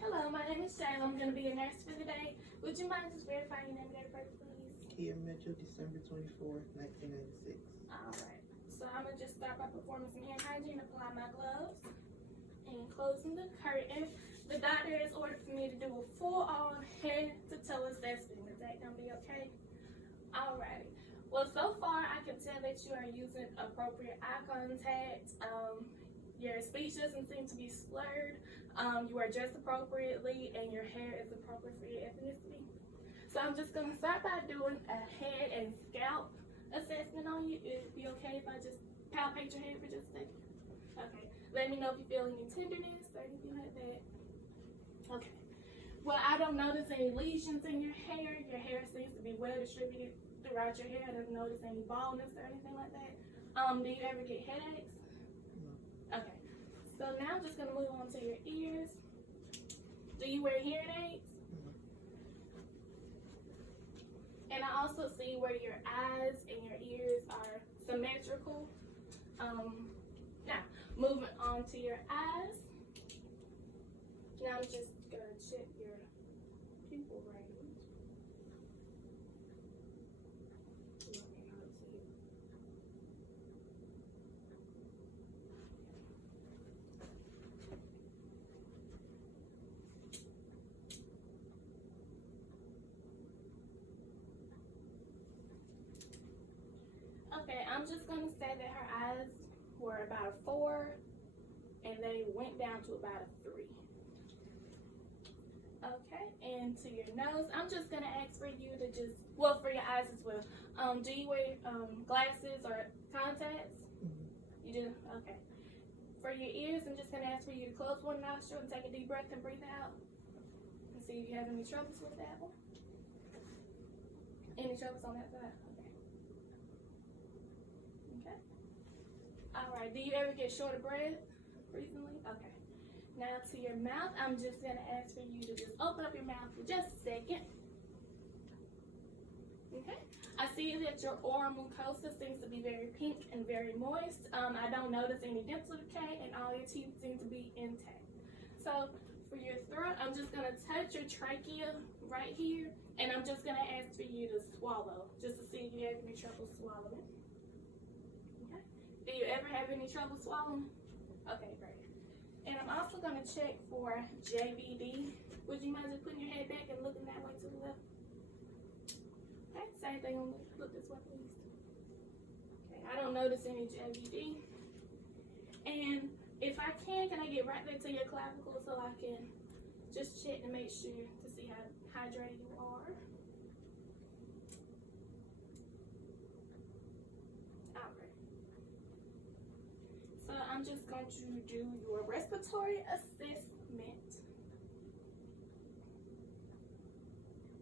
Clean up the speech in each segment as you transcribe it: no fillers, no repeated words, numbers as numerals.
Hello, my name is Shayla. I'm going to be a nurse for the day. Would you mind just verifying your name and date of birth, please? Kia Mitchell, December 24th, 1996. Alright, so I'm going to just start by performing some hand hygiene, apply my gloves, and closing the curtain. The doctor has ordered for me to do a full-on head-to-toe assessment. Is that going to be okay? Alright. Well, so far, I can tell that you are using appropriate eye contact. Your speech doesn't seem to be slurred. You are dressed appropriately, and your hair is appropriate for your ethnicity. So I'm just going to start by doing a head and scalp assessment on you. It'd be okay if I just palpate your head for just a second? Okay. Let me know if you feel any tenderness or anything like that. Okay. Well, I don't notice any lesions in your hair. Your hair seems to be well distributed throughout your hair. I don't notice any baldness or anything like that. Do you ever get headaches? No. Okay. So now I'm just going to move on to your ears. Do you wear hearing aids? No. And I also see where your eyes and your ears are symmetrical. Now, moving on to your eyes. Now I'm just going to check your pupil range. Okay, I'm just going to say that her eyes were about a 4 and they went down to about a 3. Okay, and to your nose, I'm just going to ask for you to just, well, for your eyes as well. Do you wear glasses or contacts? Mm-hmm. You do? Okay. For your ears, I'm just going to ask for you to close one nostril and take a deep breath and breathe out. And see if you have any troubles with that one. Any troubles on that side? Okay. Okay. All right. Do you ever get short of breath recently? Okay. Now to your mouth, I'm just going to ask for you to just open up your mouth for just a second. Okay. I see that your oral mucosa seems to be very pink and very moist. I don't notice any dental decay, and all your teeth seem to be intact. So for your throat, I'm just going to touch your trachea right here, and I'm just going to ask for you to swallow, just to see if you have any trouble swallowing. Okay. Do you ever have any trouble swallowing? Okay, great. And I'm also going to check for JVD. Would you mind just putting your head back and looking that way to the left? Okay, same thing on the, look this way, please. Okay, I don't notice any JVD. And if I can I get right there to your clavicle so I can just check to make sure to see how hydrated you are. So I'm just going to do your respiratory assessment.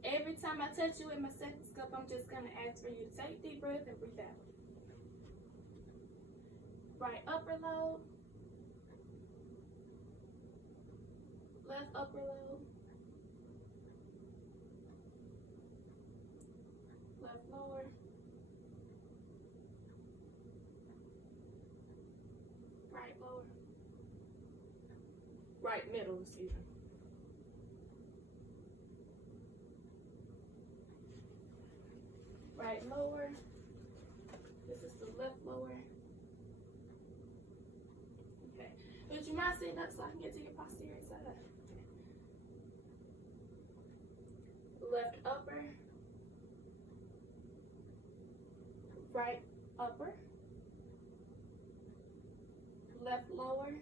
Every time I touch you with my stethoscope, I'm just going to ask for you to take a deep breath and breathe out. Right upper lobe, left upper lobe, left lower, right lower, right middle, excuse me. Right lower, this is the left lower. Okay, would you mind sitting up so I can get to your posterior side? Left upper, right upper, left lower,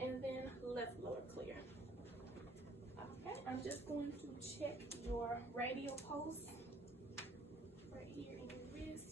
and then left lower clear. Okay, I'm just going to check your radial pulse right here in your wrist.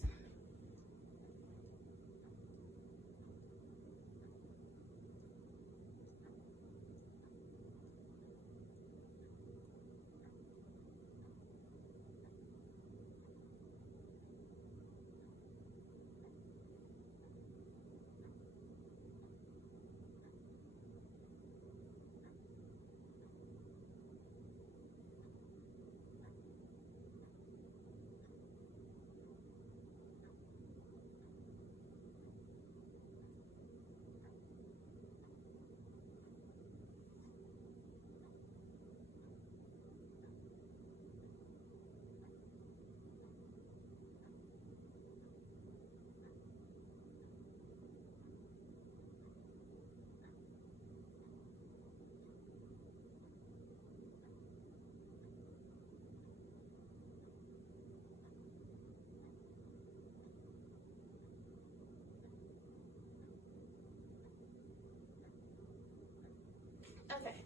Okay.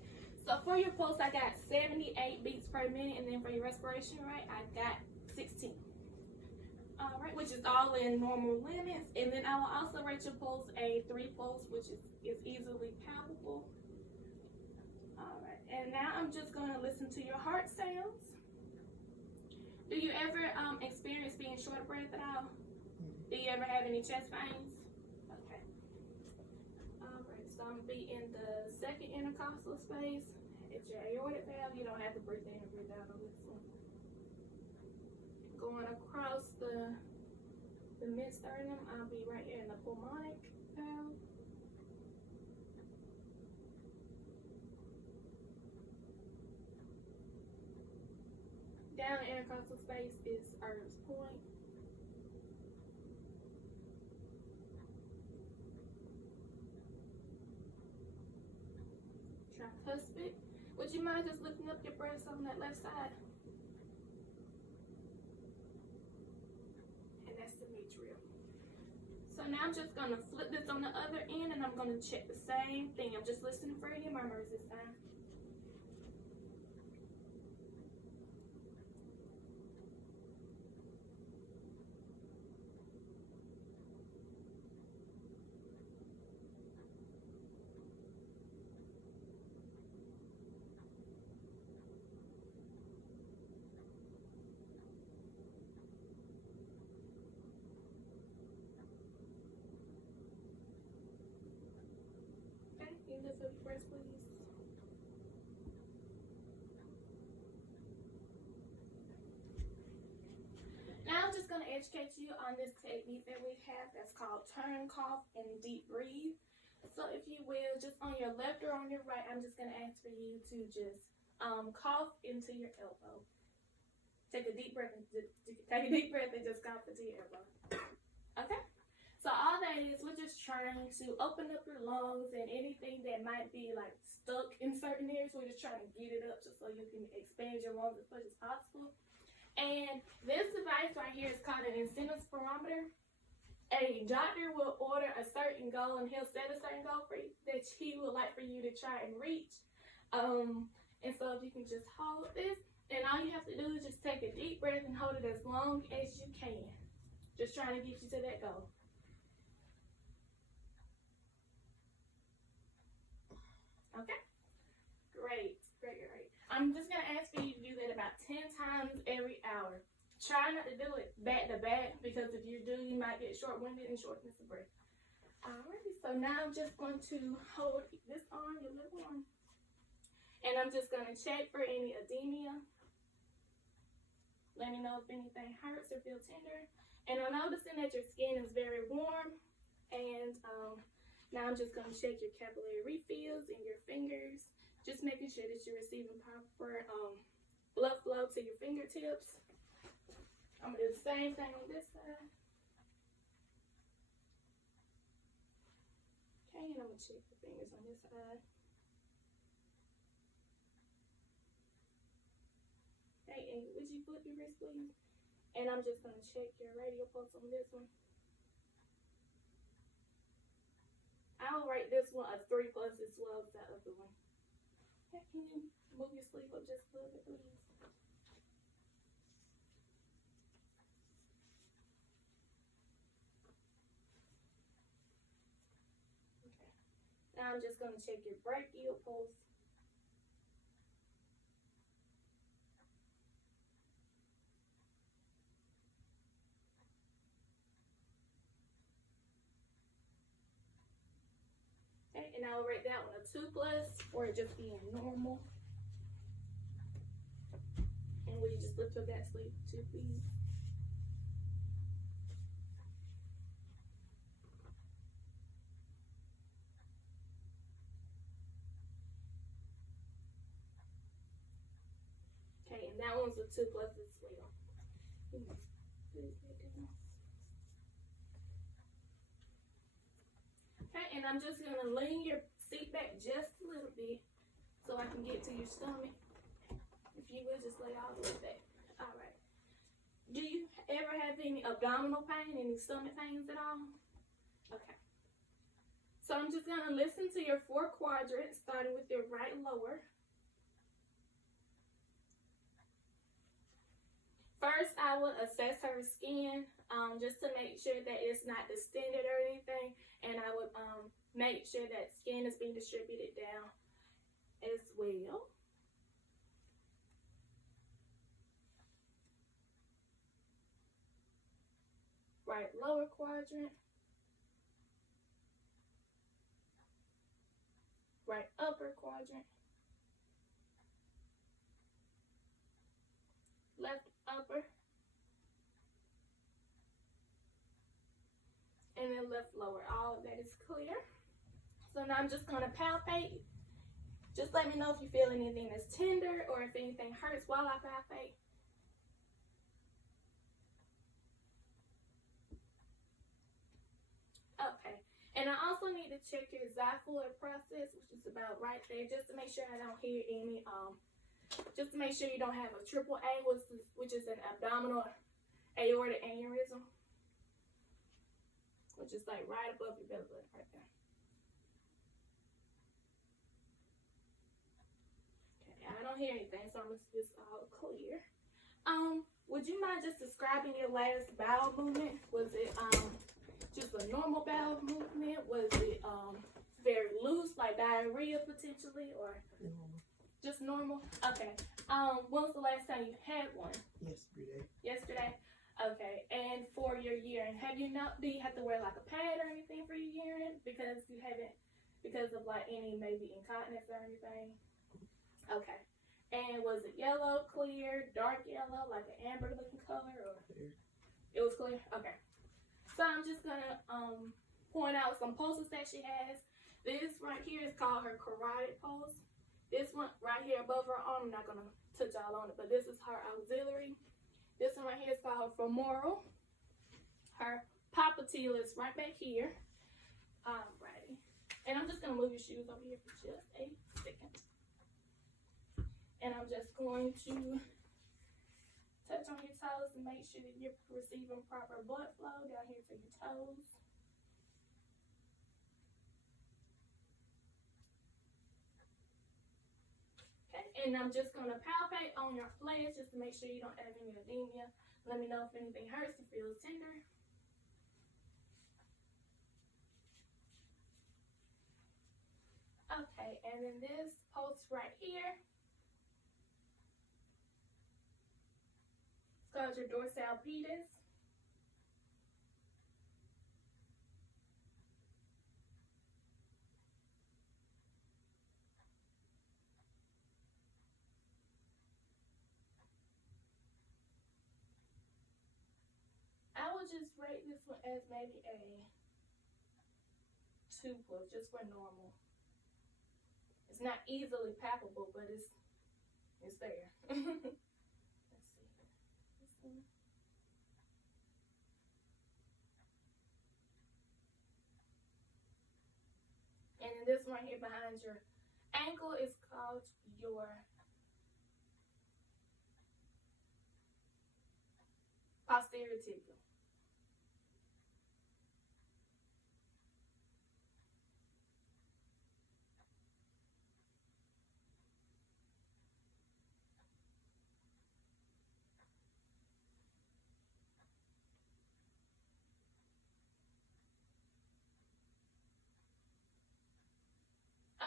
So for your pulse, I got 78 beats per minute, and then for your respiration rate, I got 16. All right, which is all in normal limits. And then I will also rate your pulse a 3 pulse, which is easily palpable. All right, and now I'm just going to listen to your heart sounds. Do you ever experience being short of breath at all? Do you ever have any chest pains? Okay. All right, so I'm going to be in the second intercostal space. It's your aortic valve. You don't have to breathe in and breathe out on this one. Going across the mid-sternum, I'll be right here in the pulmonic valve. Down the intercostal space is Erb's point. Tricuspid. Would you mind just lifting up your breasts on that left side? And that's the metrium. So now I'm just going to flip this on the other end, and I'm going to check the same thing. I'm just listening for any murmurs this time. Okay, you lift up your breast, please. Now I'm just going to educate you on this technique that we have that's called turn, cough, and deep breathe. So if you will, just on your left or on your right, I'm just going to ask for you to just cough into your elbow. Take a deep breath and just cough into your elbow. Okay? So all that is, we're just trying to open up your lungs and anything that might be like stuck in certain areas. We're just trying to get it up just so you can expand your lungs as much as possible. And this device right here is called an incentive spirometer. A doctor will order a certain goal, and he'll set a certain goal for you that he would like for you to try and reach. And so if you can just hold this, and all you have to do is just take a deep breath and hold it as long as you can. Just trying to get you to that goal. Okay? Great. I'm just going to ask for you to do that about 10 times every hour. Try not to do it back to back, because if you do, you might get short-winded and shortness of breath. Alrighty, so now I'm just going to hold this arm, your little arm, and I'm just going to check for any edema. Let me know if anything hurts or feel tender. And I'm noticing that your skin is very warm, and now I'm just going to check your capillary refills in your fingers, just making sure that you're receiving proper blood flow to your fingertips. I'm going to do the same thing on this side. Okay, and I'm going to check the fingers on this side. Okay, and would you flip your wrist, please? And I'm just going to check your radial pulse on this one. I'll rate this one a 3+ as well as that other one. Okay, can you move your sleeve up just a little bit, please? Okay. Now I'm just going to check your brachial pulse. Okay, and I'll rate that one a 2+ for it just being normal. And will you just lift up that sleeve too, please? Okay, and that one's a 2+ as well. Okay, and I'm just going to lean your seat back just a little bit so I can get to your stomach. If you will, just lay all the way back. All right. Do you ever have any abdominal pain, any stomach pains at all? Okay. So I'm just going to listen to your 4 quadrants, starting with your right lower. First, I will assess her skin, just to make sure that it's not distended or anything, and I would make sure that skin is being distributed down as well. Right lower quadrant. Right upper quadrant. Left upper. And then left lower. All of that is clear. So now I'm just going to palpate. Just let me know if you feel anything that's tender or if anything hurts while I palpate. Okay. And I also need to check your xiphoid process, which is about right there, just to make sure I don't hear any, just to make sure you don't have a triple A, which is an abdominal aortic aneurysm, which is like right above your belly button, right there. Okay, I don't hear anything, so I'm gonna just all clear. Would you mind just describing your last bowel movement? Was it just a normal bowel movement? Was it very loose, like diarrhea potentially, or Normal. just normal? Okay. When was the last time you had one? Yesterday. Yesterday. Okay. And for your urine, do you have to wear like a pad or anything for your urine because of like any maybe incontinence or anything? Okay. And was it yellow, clear, dark yellow, like an amber looking color, or Clear. it was clear? Okay. So I'm just gonna point out some pulses that she has. This right here is called her carotid pulse. This one right here above her arm, I'm not gonna touch all on it, but this is her auxiliary. This one right here is called her femoral. Her popliteal is right back here. Alrighty. And I'm just gonna move your shoes over here for just a second. And I'm just going to touch on your toes and make sure that you're receiving proper blood flow down here to your toes. Okay, and I'm just going to palpate on your flesh just to make sure you don't have any anemia. Let me know if anything hurts or feels tender. Okay, and then this pulse right here. It's called your dorsal pedis. I would just rate this one as maybe a 2+, just for normal. It's not easily palpable, but it's there. Let's see. This one. And then this one here behind your ankle is called your posterior tibia.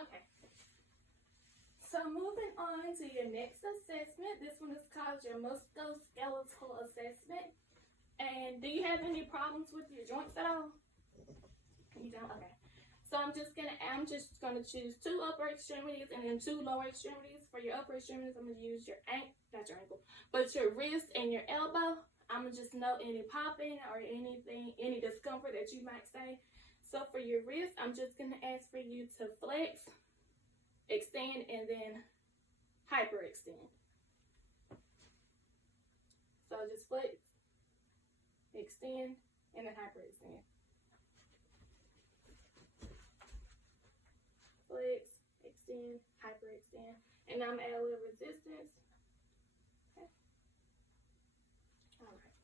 Okay. So moving on to your next assessment. This one is called your musculoskeletal assessment. And do you have any problems with your joints at all? You don't? Okay. So I'm just gonna choose 2 upper extremities and then 2 lower extremities. For your upper extremities, I'm gonna use your not your ankle, but your wrist and your elbow. I'm gonna just note any popping or anything, any discomfort that you might say. So for your wrist, I'm just gonna ask for you to flex, extend, and then hyperextend. So just flex, extend, and then hyperextend. Flex, extend, hyperextend. And I'm gonna add a little resistance. Okay. Alright.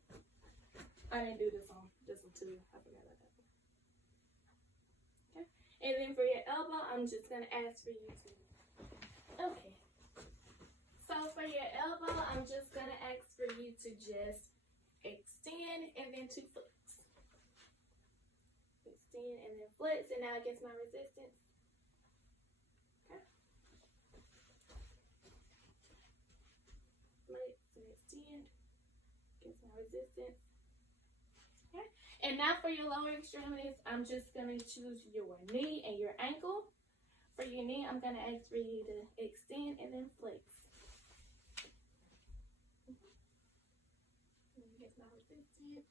I didn't do this one too. I forgot about that one. Okay. And then for your elbow, I'm just gonna ask for you to. Okay. So for your elbow, I'm just gonna ask for you to just extend and then to flex. Extend and then flex, and now against my resistance. Okay. Flex and extend against my resistance. Okay. And now for your lower extremities, I'm just gonna choose your knee and your ankle. For your knee, I'm gonna ask for you to extend and then flex. Against my resistance.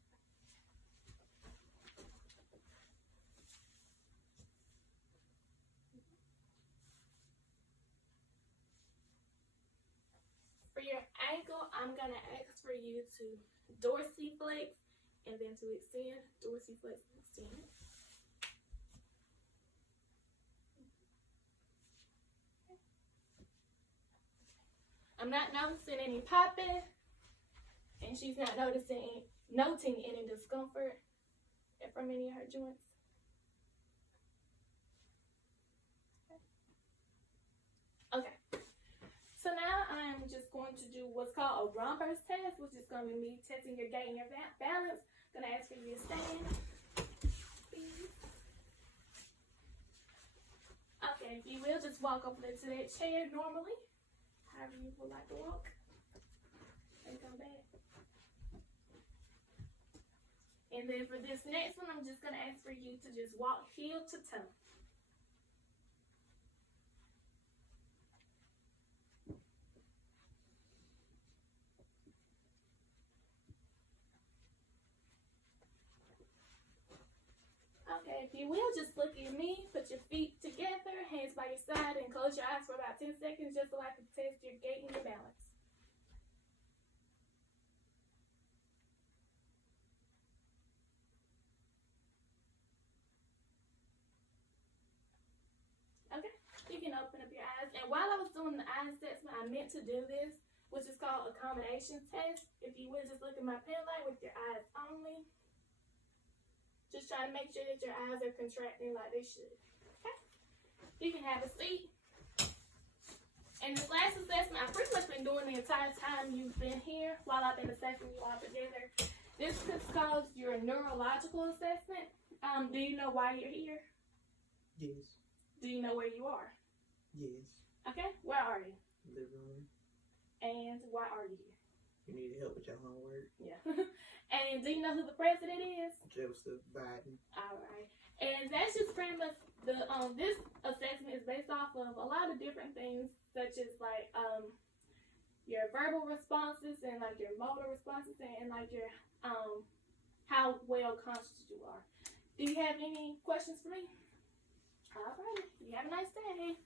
For your ankle, I'm gonna ask for you to dorsiflex and then to extend, dorsiflex and extend. I'm not noticing any popping, and she's not noting any discomfort from any of her joints. Okay. So now I'm just going to do what's called a Romber's test, which is going to be me testing your gait and your balance. I'm going to ask for you to stand. Please. Okay, if you will, just walk over to that chair normally, however you would like to walk. And come back. And then for this next one, I'm just going to ask for you to just walk heel to toe. Okay, if you will, just look at me, put your feet together, hands by your side, and close your eyes for about 10 seconds just so I can test your gait and your balance. Okay, you can open up your eyes. And while I was doing the eye assessment, I meant to do this, which is called a combination test. If you will, just look at my pen light with your eyes only. Just try to make sure that your eyes are contracting like they should. Okay? You can have a seat. And this last assessment, I've pretty much been doing the entire time you've been here while I've been assessing you all together. This is called your neurological assessment. Do you know why you're here? Yes. Do you know where you are? Yes. Okay, where are you? Living room. And why are you here? You need help with your homework. Yeah. And do you know who the president is? Joseph Biden. All right. And that's just pretty much the this assessment is based off of a lot of different things, such as like your verbal responses and like your motor responses and like your how well conscious you are. Do you have any questions for me? All right. You have a nice day.